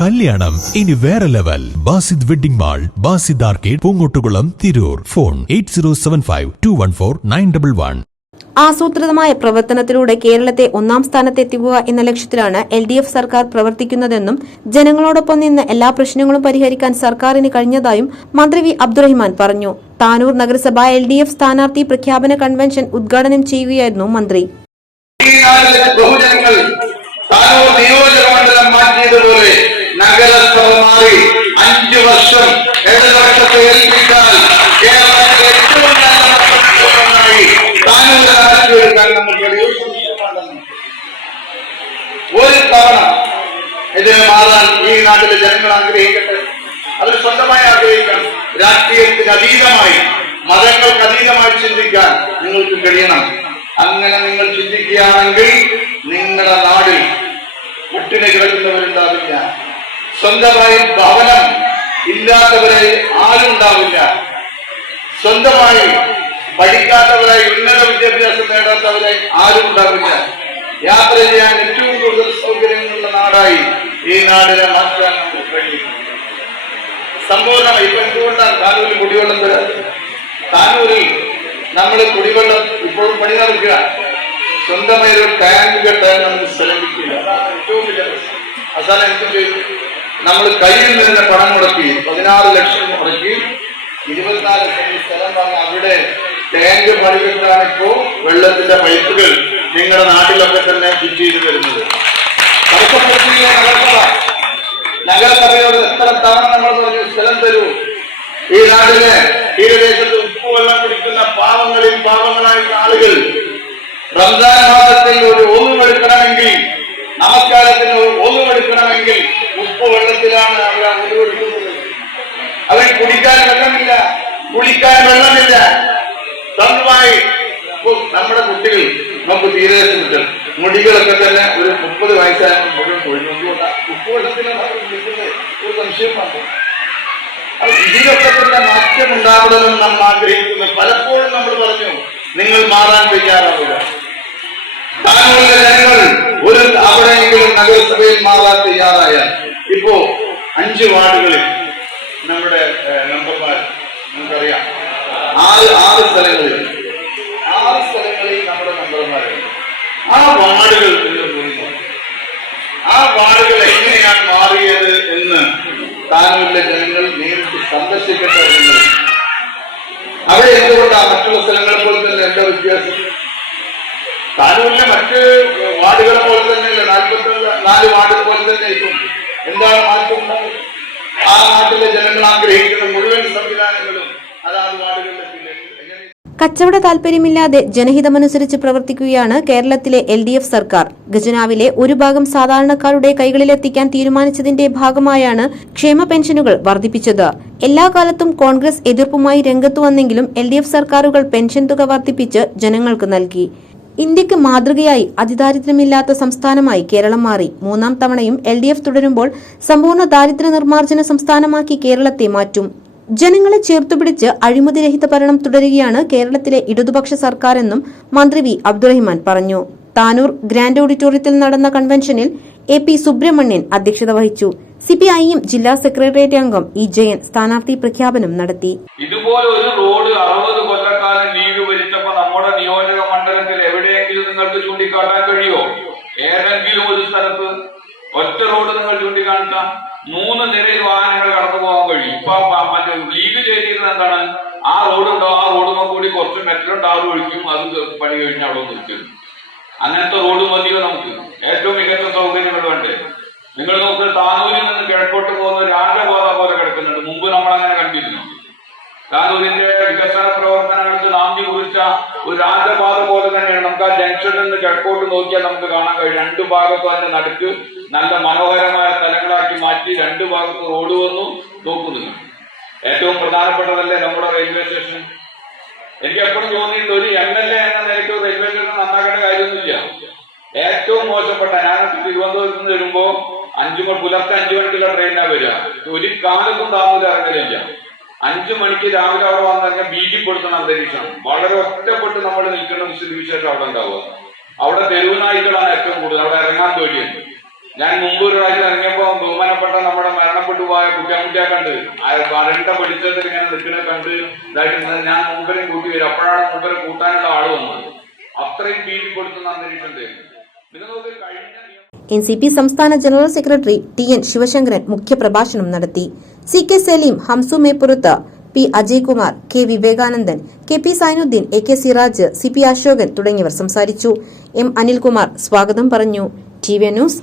കല്യാണം. ഇനി വേറെ level. Basid wedding mall Basid arcade Poongottukulam Tirur. Phone eight zero seven five two one four nine double one. ആസൂത്രിതമായ പ്രവർത്തനത്തിലൂടെ കേരളത്തെ ഒന്നാം സ്ഥാനത്തെത്തിക്കുക എന്ന ലക്ഷ്യത്തിലാണ് എൽ ഡി എഫ് സർക്കാർ പ്രവർത്തിക്കുന്നതെന്നും ജനങ്ങളോടൊപ്പം നിന്ന് എല്ലാ പ്രശ്നങ്ങളും പരിഹരിക്കാൻ സർക്കാരിന് കഴിഞ്ഞതായും മന്ത്രി വി അബ്ദുറഹിമാൻ പറഞ്ഞു. താനൂർ നഗരസഭ എൽ ഡി എഫ് സ്ഥാനാർത്ഥി പ്രഖ്യാപന കൺവെൻഷൻ ഉദ്ഘാടനം ചെയ്യുകയായിരുന്നു മന്ത്രി. ബഹുജനങ്ങൾ താനൂർ നിയോജക മണ്ഡലം മാറ്റിയതുപോലെ നഗരസഭ മാറി അഞ്ചു വർഷം ഇടതുപക്ഷത്തെ ഏൽപ്പിച്ചാൽ കേരളത്തിലെ ഏറ്റവും നല്ല നഗരസഭയായി താനൂർ മാറ്റിയെടുക്കാൻ നമുക്ക്. ഒരു തവണ ഇതിനെ മാറാൻ ഈ നാട്ടിലെ ജനങ്ങൾ ആഗ്രഹിക്കട്ടെ. അവർ സ്വന്തമായി ആഗ്രഹിക്കണം. രാഷ്ട്രീയത്തിന് അതീതമായി മതങ്ങൾക്ക് അതീതമായി ചിന്തിക്കാൻ നിങ്ങൾക്ക് കഴിയണം. അങ്ങനെ നിങ്ങൾ ചിന്തിക്കുകയാണെങ്കിൽ സ്വന്തമായി ഭവനം ഇല്ലാത്തവരെ ആരുണ്ടാവില്ല സ്വന്തമായി പഠിക്കാത്തവരായി ഉന്നത വിദ്യാഭ്യാസം നേടാത്തവരെ ആരും ഉണ്ടാവില്ല. യാത്ര ചെയ്യാൻ ഏറ്റവും കൂടുതൽ സൗകര്യങ്ങളുള്ള നാടായി ഈ നാടിനെ മാറ്റാൻ നമുക്ക് ഇപ്പൊ എന്തുകൊണ്ടാണ് താനൂരിൽ കുടിവെള്ളം തരാം താനൂരിൽ നമ്മൾ കുടിവെള്ളം ഇപ്പോഴും പണി നടക്കുക സ്വന്തമായി ഒരു ടാങ്ക് കെട്ടാൻ നമുക്ക് സ്ഥലം കിട്ടില്ല ഏറ്റവും വലിയ അവസാനം എന്തും ചെയ്തു നമ്മൾ കയ്യിൽ നിന്ന് പണം മുടക്കി പതിനാറ് ലക്ഷം മുടക്കി ഇരുപത്തിനാല് സെന്റ് സ്ഥലം വാങ്ങി അവിടെ ടാങ്ക് പണിതിട്ടാണ് ഇപ്പോ വെള്ളത്തിന്റെ പൈപ്പുകൾ നിങ്ങളുടെ നാട്ടിലൊക്കെ തന്നെ ഫിറ്റ് ചെയ്ത് വരുന്നത്. നഗരസഭയോട് എത്ര തവണ നമ്മൾ പറഞ്ഞു സ്ഥലം തരൂ? ഈ നാട്ടിലെ തീരദേശത്ത് ഉപ്പുവെള്ളം കുടിക്കുന്ന പാവങ്ങളിൽ പാവങ്ങളായ ആളുകൾ റംസാൻ മാസത്തിൽ ഒരു ഒന്നുമെടുക്കണമെങ്കിൽ നമസ്കാരത്തിന് ഒരു ഒന്നുമെടുക്കണമെങ്കിൽ ഉപ്പ് വെള്ളത്തിലാണ് അവർ കൊടുക്കുന്നത് അവർ കുടിക്കാൻ വെള്ളമില്ല. കുടിക്കാൻ വെള്ളമില്ല. സ്വന്തമായി നമ്മുടെ കുട്ടികൾ നമുക്ക് തീരെ കുട്ടികൾ മുടികളൊക്കെ തന്നെ ഒരു മുപ്പത് വയസ്സായ മുഴുവൻ കൊഴിഞ്ഞുകൊണ്ട് ഉപ്പ് വെള്ളത്തിലാണ് ഒരു സംശയം മാത്രം. ഇതിലൊക്കെ തന്നെ മാറ്റം നമ്മൾ ആഗ്രഹിക്കുന്നു. പലപ്പോഴും നമ്മൾ പറഞ്ഞു നിങ്ങൾ മാറാൻ തയ്യാറാവുക താങ്കളുടെ ജനങ്ങൾ ഒരു അവിടെയെങ്കിലും നഗരസഭയിൽ മാറാൻ തയ്യാറായാൽ ഇപ്പോ അഞ്ച് വാർഡുകളിൽ നമ്മുടെ മെമ്പർമാർ നമുക്കറിയാം. ആറ് ആറ് സ്ഥലങ്ങളിൽ ആറ് സ്ഥലങ്ങളിൽ നമ്മുടെ മെമ്പർമാരുണ്ട്. ആ വാർഡുകൾ. ആ വാർഡുകൾ എങ്ങനെയാണ് മാറിയത് എന്ന് താനൂരിലെ ജനങ്ങൾ നേരിട്ട് സന്ദർശിക്കട്ടെ അവിടെ എന്തുകൊണ്ടാണ് മറ്റുള്ള സ്ഥലങ്ങളെ പോലെ തന്നെ എന്താ വ്യത്യാസം? താനൂരിലെ മറ്റ് വാർഡുകളെ പോലെ തന്നെയല്ല നാൽപ്പത്തി നാല് ഇപ്പം എന്താണ് മാറ്റം ആ നാട്ടിലെ ജനങ്ങൾ ആഗ്രഹിക്കുന്ന മുഴുവൻ സംവിധാനങ്ങളും അതാണ് നാടുകളിലെ കച്ചവട താൽപര്യമില്ലാതെ ജനഹിതമനുസരിച്ച് പ്രവർത്തിക്കുകയാണ് കേരളത്തിലെ എൽ ഡി എഫ് സർക്കാർ. ഖജനാവിലെ ഒരു ഭാഗം സാധാരണക്കാരുടെ കൈകളിലെത്തിക്കാൻ തീരുമാനിച്ചതിന്റെ ഭാഗമായാണ് ക്ഷേമ പെൻഷനുകൾ വർദ്ധിപ്പിച്ചത്. എല്ലാ കാലത്തും കോൺഗ്രസ് എതിർപ്പുമായി രംഗത്തു വന്നെങ്കിലും എഫ് സർക്കാരുകൾ പെൻഷൻ തുക വർദ്ധിപ്പിച്ച് ജനങ്ങൾക്ക് നൽകി. ഇന്ത്യയ്ക്ക് മാതൃകയായി അതിദാരിദ്ര്യമില്ലാത്ത സംസ്ഥാനമായി കേരളം മാറി. മൂന്നാം തവണയും എൽ ഡി എഫ് തുടരുമ്പോൾ സമ്പൂർണ ദാരിദ്ര്യ നിർമ്മാർജന സംസ്ഥാനമാക്കി കേരളത്തെ മാറ്റും. ജനങ്ങളെ ചേർത്തുപിടിച്ച് അഴിമതിരഹിത ഭരണം തുടരുകയാണ് കേരളത്തിലെ ഇടതുപക്ഷ സർക്കാരെന്നും മന്ത്രി വി അബ്ദുറഹിമാൻ പറഞ്ഞു. താനൂർ ഗ്രാൻഡ് ഓഡിറ്റോറിയത്തിൽ നടന്ന കൺവെൻഷനിൽ എ പി സുബ്രഹ്മണ്യൻ അധ്യക്ഷത വഹിച്ചു. സിപിഐഎം ജില്ലാ സെക്രട്ടേറിയറ്റ് അംഗം ഇ ജയൻ സ്ഥാനാർത്ഥി പ്രഖ്യാപനം നടത്തി. ഇതുപോലെ ഒരു റോഡ് അറുപത് കൊല്ലക്കാലം ലീഗ് ഭരിച്ചപ്പോ നമ്മുടെ നിയോജക മണ്ഡലത്തിൽ എവിടെയെങ്കിലും നിങ്ങൾക്ക് ചൂണ്ടിക്കാട്ടാൻ കഴിയോ ഏതെങ്കിലും ഒരു സ്ഥലത്ത് ഒറ്റ റോഡ് നിങ്ങൾ ചൂണ്ടിക്കാണിക്കാം മൂന്ന് നിരയിൽ വാഹനങ്ങൾ കഴിയും ഇപ്പൊ മറ്റേ ലീഗ് ചെയ്തിരുന്നത് എന്താണ്? ആ റോഡുണ്ടോ ആ റോഡുമ്മ കൂടി കുറച്ച് മെറ്റൽ ആ ഒഴിക്കും. അത് പണി കഴിഞ്ഞ് അവിടെ നിർത്തും അങ്ങനത്തെ റോഡ് മതിയോ നമുക്ക്? ഏറ്റവും മികച്ച സൗകര്യങ്ങൾ വേണ്ടേ? നിങ്ങൾ നോക്ക് താനൂരിൽ നിന്ന് കിഴക്കോട്ട് പോകുന്ന രാജപാത പോലെ കിടക്കുന്നുണ്ട്. മുമ്പ് നമ്മൾ അങ്ങനെ കണ്ടിരുന്നു. താനൂരിന്റെ വികസന പ്രവർത്തനങ്ങൾക്ക് നാന്ദി കുറിച്ച ഒരു രാജപാത പോലെ തന്നെയാണ്. നമുക്ക് ആ ജംഗ്ഷനിൽ നിന്ന് കിഴക്കോട്ട് നോക്കിയാൽ നമുക്ക് കാണാൻ കഴിയും. രണ്ടു ഭാഗത്തും അതിന്റെ നടുക്ക് നല്ല മനോഹരമായ സ്ഥലങ്ങളാക്കി മാറ്റി രണ്ട് ഭാഗത്ത് റോഡ് വന്നു നോക്കുന്നു ഏറ്റവും പ്രധാനപ്പെട്ടതല്ലേ നമ്മുടെ റെയിൽവേ സ്റ്റേഷൻ? എനിക്ക് എപ്പോഴും തോന്നിയിട്ടുണ്ട് ഒരു എം എൽ എ എന്ന നിലയ്ക്ക് റെയിൽവേ സ്റ്റേഷൻ നന്നാക്കേണ്ട കാര്യമൊന്നുമില്ല. ഏറ്റവും മോശപ്പെട്ട ഞാനൊക്കെ തിരുവനന്തപുരത്ത് നിന്ന് വരുമ്പോ അഞ്ചു മണി പുലർച്ചെ അഞ്ചു മണിക്കുള്ള ട്രെയിനാണ് വരിക. ഒരു കാലത്തും താമസം ഇറങ്ങലില്ല. അഞ്ചു മണിക്ക് രാവിലെ അവിടെ വന്നു കഴിഞ്ഞാൽ ഭീതിപ്പെടുത്തുന്ന അന്തരീക്ഷമാണ് വളരെ ഒറ്റപ്പെട്ട് നമ്മൾ നിൽക്കുന്ന സ്ഥിതി വിശേഷം അവിടെ ഉണ്ടാവുക. അവിടെ തെരുവുനായ്ക്കളാണ് ഏറ്റവും കൂടുതൽ. അവിടെ ഇറങ്ങാൻ പേടിയുണ്ട്. ഞാൻ മുമ്പ് ഒരു പ്രാവശ്യം ഇറങ്ങിയപ്പോ ബഹുമാനപ്പെട്ട നമ്മുടെ മരണപ്പെട്ടു പോയ കുട്ടിയാൻകുട്ടിയെ കണ്ട് ആ വരണ്ട വെളിച്ചത്തിൽ ഇങ്ങനെ നിൽക്കുന്ന കണ്ട് ഇതായിട്ട് ഞാൻ മൂപ്പരെ കൂട്ടി വരും. അപ്പോഴാണ് മൂപ്പരെ കൂട്ടാനുള്ള ആൾ വന്നത്. അത്രയും ഭീതി കഴിഞ്ഞ നിയമ- എൻ സി പി സംസ്ഥാന general secretary T N Sivasankaran മുഖ്യപ്രഭാഷണം നടത്തി. C K Saleem Hamsu Meppurath P Ajaykumar K Vivekanandan K P Sainuddin A K Siraj C P Ashokan തുടങ്ങിയവർ സംസാരിച്ചു. എം അനിൽകുമാർ സ്വാഗതം പറഞ്ഞു. T V news